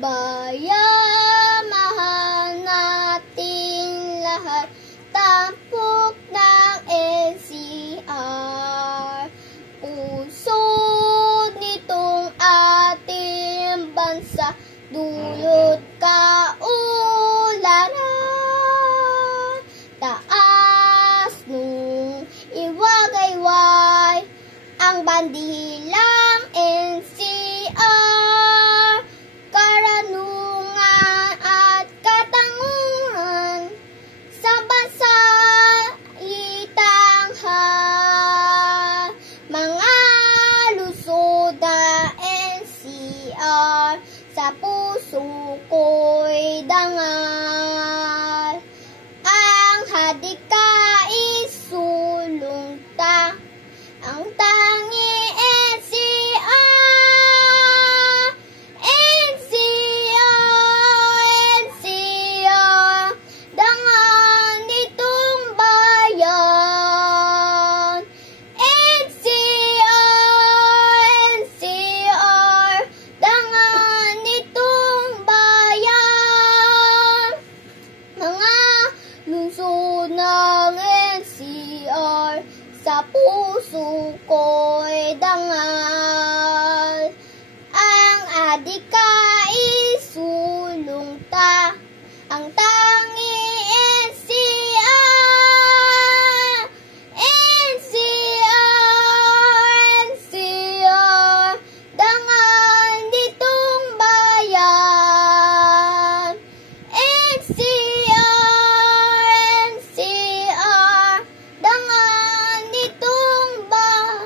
Bayan, mahal natin lahat, tampok ng NCR. Pusod nitong ating bansa, dulot kaulanan. Taas nung iwagayway ang bandilang NCR. Karanungan at katanguhan sa bansa itanghal. Mga lusod na NCR, sa puso ko'y dangal. Ang hadika isulungta, ang tangi NCR. NCR, dangal nitong bayan. NCR, dangal nitong bayan. Mga lungsod ng NCR, sa puso ko'y dangal. Ang adika isulungta, ang tangi NCR. NCR, dangal nitong bayan. NCR, dangal nitong bayan.